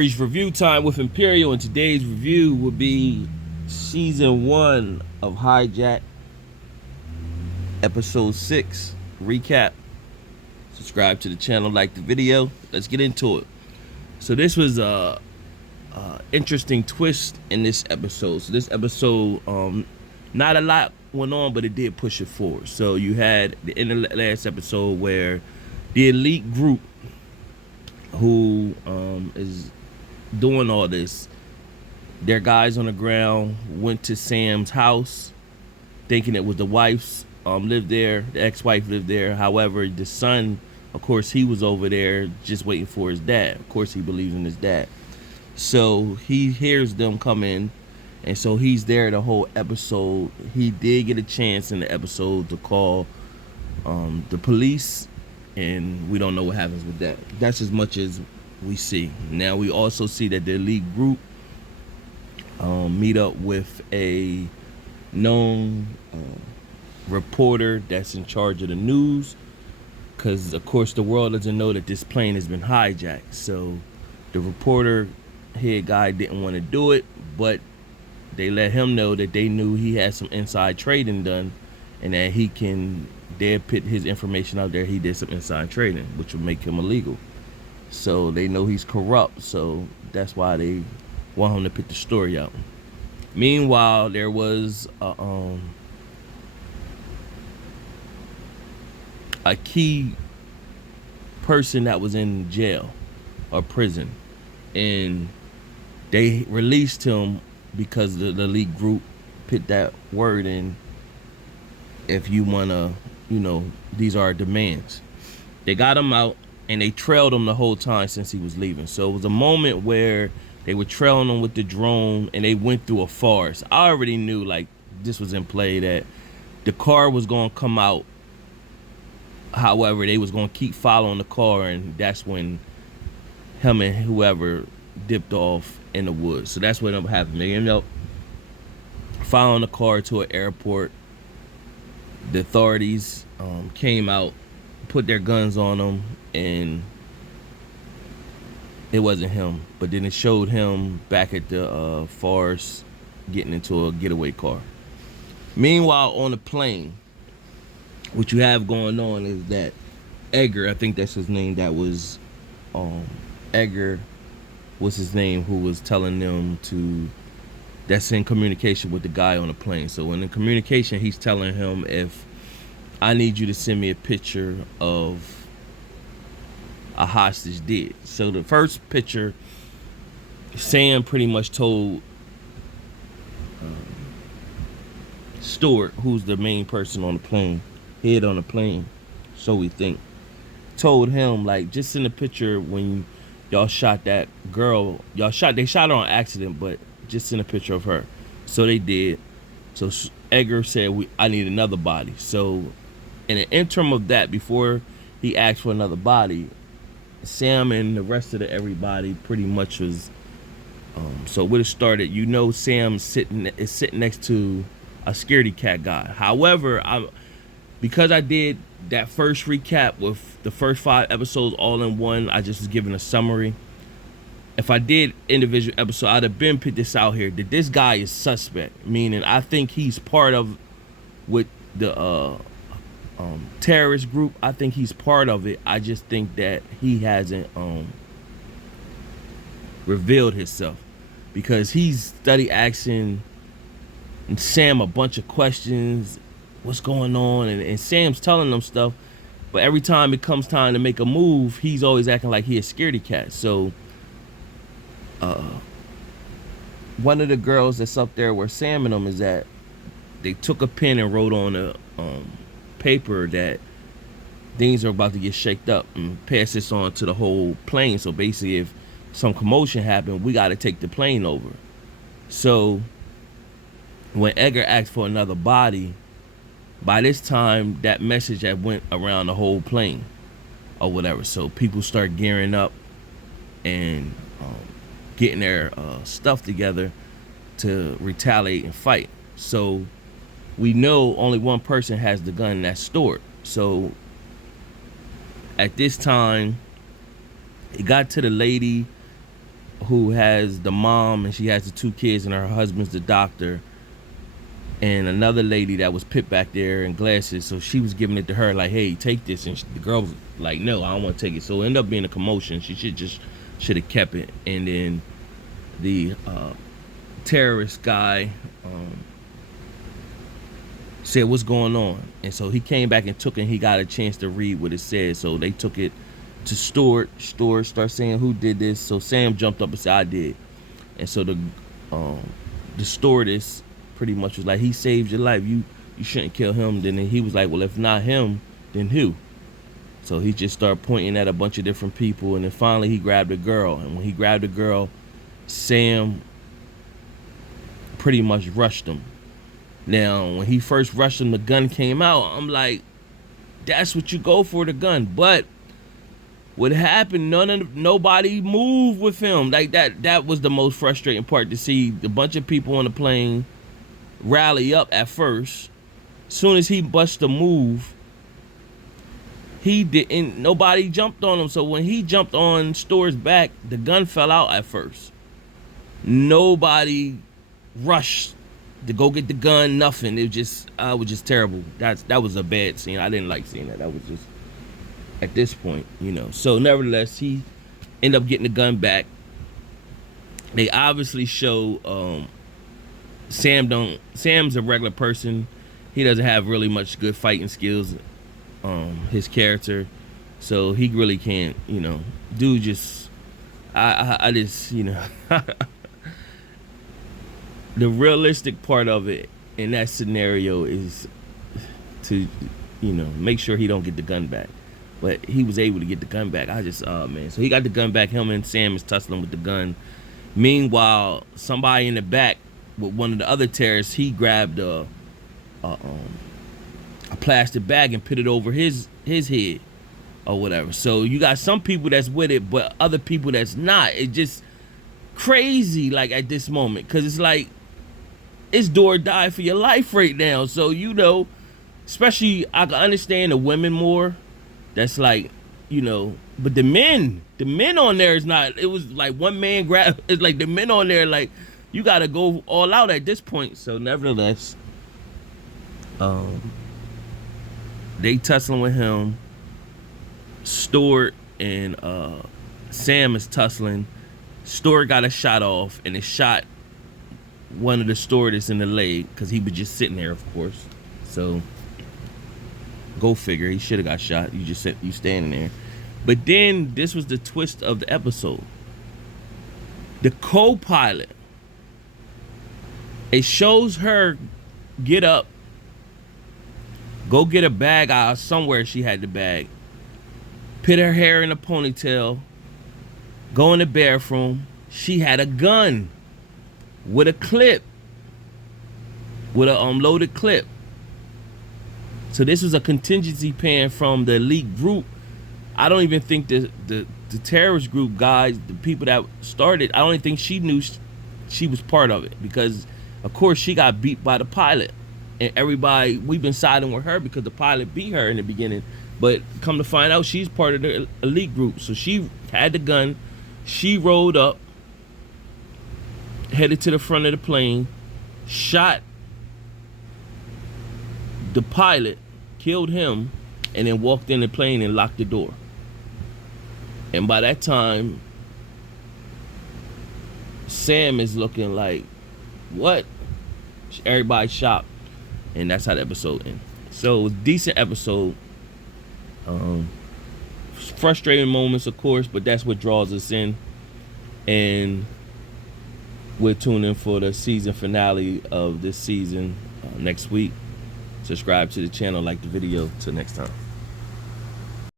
Review time with Imperial, and today's review will be season 1 of Hijack, episode 6 recap. Subscribe to the channel, like the video. Let's get into it. So this was a interesting twist in this episode. So this episode, not a lot went on, but it did push it forward. So you had the end of the last episode where the elite group who is doing all this, their guys on the ground went to Sam's house thinking it was the wife's lived there, the ex-wife lived there. However, the son, of course, he was over there just waiting for his dad. Of course, he believes in his dad. So he hears them come in, and so he's there the whole episode. He did get a chance in the episode to call the police, and we don't know what happens with that. That's as much as we see. Now we also see that the elite group meet up with a known reporter that's in charge of the news, because of course the world doesn't know that this plane has been hijacked. So the reporter head guy didn't want to do it, but they let him know that they knew he had some inside trading done, and that they'd put his information out there. He did some inside trading, which would make him illegal. So they know he's corrupt, so that's why they want him to put the story out. Meanwhile, there was a key person that was in jail or prison, and they released him because the elite group put that word in. If you wanna, these are our demands. They got him out, and they trailed him the whole time since he was leaving. So it was a moment where they were trailing him with the drone, and they went through a forest. I already knew, like, this was in play, that the car was gonna come out. However, they was gonna keep following the car, and that's when him and whoever dipped off in the woods. So that's what ended up happening. They ended up following the car to an airport. The authorities came out, put their guns on him, and it wasn't him. But then it showed him back at the forest getting into a getaway car. Meanwhile, on the plane, what you have going on is that Edgar, I think that's his name, that was Edgar was his name, who was telling them that's in communication with the guy on the plane. So in the communication, he's telling him, if I need you to send me a picture of a hostage dead. So the first picture, Sam pretty much told Stewart, who's the main person on the plane, head on the plane, so we think, told him, like, just send a picture when y'all shot that girl. They shot her on accident, but just send a picture of her. So they did. So Edgar said, I need another body. So in the interim of that, before he asked for another body, Sam and the rest of everybody pretty much was so when it started, Sam is sitting next to a scaredy cat guy. However, because I did that first recap with the first 5 episodes all in one, I just was giving a summary. If I did individual episode, I'd have been put this out here that this guy is suspect, meaning I think he's part of with the terrorist group. I think he's part of it. I just think that he hasn't revealed himself, because he's study asking Sam a bunch of questions. What's going on? And Sam's telling them stuff, but every time it comes time to make a move, he's always acting like he a scaredy cat. So one of the girls that's up there where Sam and them is at, they took a pen and wrote on a paper that things are about to get shaked up, and pass this on to the whole plane. So basically, if some commotion happened, we got to take the plane over. So when Edgar asked for another body, by this time that message had went around the whole plane or whatever. So people start gearing up and getting their stuff together to retaliate and fight. So we know only one person has the gun, and that's Stewart. So at this time, it got to the lady who has the mom, and she has the 2 kids, and her husband's the doctor, and another lady that was pit back there in glasses. So she was giving it to her like, hey, take this, and the girl was like, no, I don't want to take it. So it ended up being a commotion. She should have kept it. And then the terrorist guy said, what's going on? And so he came back and took it, and he got a chance to read what it said. So they took it to Stuart. Stuart started saying, who did this? So Sam jumped up and said, I did. And so the stewardess pretty much was like, he saved your life, you shouldn't kill him. Then he was like, well, if not him, then who? So he just started pointing at a bunch of different people, and then finally he grabbed a girl. And when he grabbed a girl, Sam pretty much rushed him. Now when he first rushed him, the gun came out. I'm like, that's what you go for, the gun. But what happened, nobody moved with him. Like that was the most frustrating part, to see the bunch of people on the plane rally up at first. Soon as he bust a move, he didn't, nobody jumped on him. So when he jumped on Stewart's back, the gun fell out at first. Nobody rushed to go get the gun, nothing. It was just terrible. That was a bad scene. I didn't like seeing that. That was just, at this point, you know. So nevertheless, he ended up getting the gun back. They obviously show Sam's a regular person. He doesn't have really much good fighting skills, his character. So he really can't, you know. Dude just, I just, you know. The realistic part of it in that scenario is to, you know, make sure he don't get the gun back. But he was able to get the gun back. I just, oh man. So he got the gun back. Him and Sam is tussling with the gun. Meanwhile, somebody in the back with one of the other terrorists, he grabbed a plastic bag and put it over his head or whatever. So you got some people that's with it, but other people that's not. It's just crazy, like, at this moment, because it's like, it's do or die for your life right now. So, you know, especially, I can understand the women more. That's like, you know, but the men on there is not. It was like one man grab. It's like the men on there, like, you got to go all out at this point. So nevertheless, they tussling with him. Stuart and Sam is tussling. Stuart got a shot off, and it shot one of the stewardess in the leg, because he was just sitting there, of course. So go figure, he should have got shot. You just you standing there. But then this was the twist of the episode. The co-pilot, it shows her get up, go get a bag out somewhere. She had the bag, put her hair in a ponytail, go in the bathroom. She had a gun with a clip, with a loaded clip. So this was a contingency plan from the elite group. I don't even think the terrorist group guys, the people that started, I don't even think she knew she was part of it, because of course she got beat by the pilot, and everybody, we've been siding with her because the pilot beat her in the beginning. But come to find out, she's part of the elite group. So she had the gun. She rolled up, headed to the front of the plane, shot the pilot, killed him, and then walked in the plane and locked the door. And by that time, Sam is looking like, what? Everybody's shocked. And that's how the episode ended. So it was a decent episode. Frustrating moments, of course, but that's what draws us in. And we're tuning in for the season finale of this season next week. Subscribe to the channel, like the video. Till next time.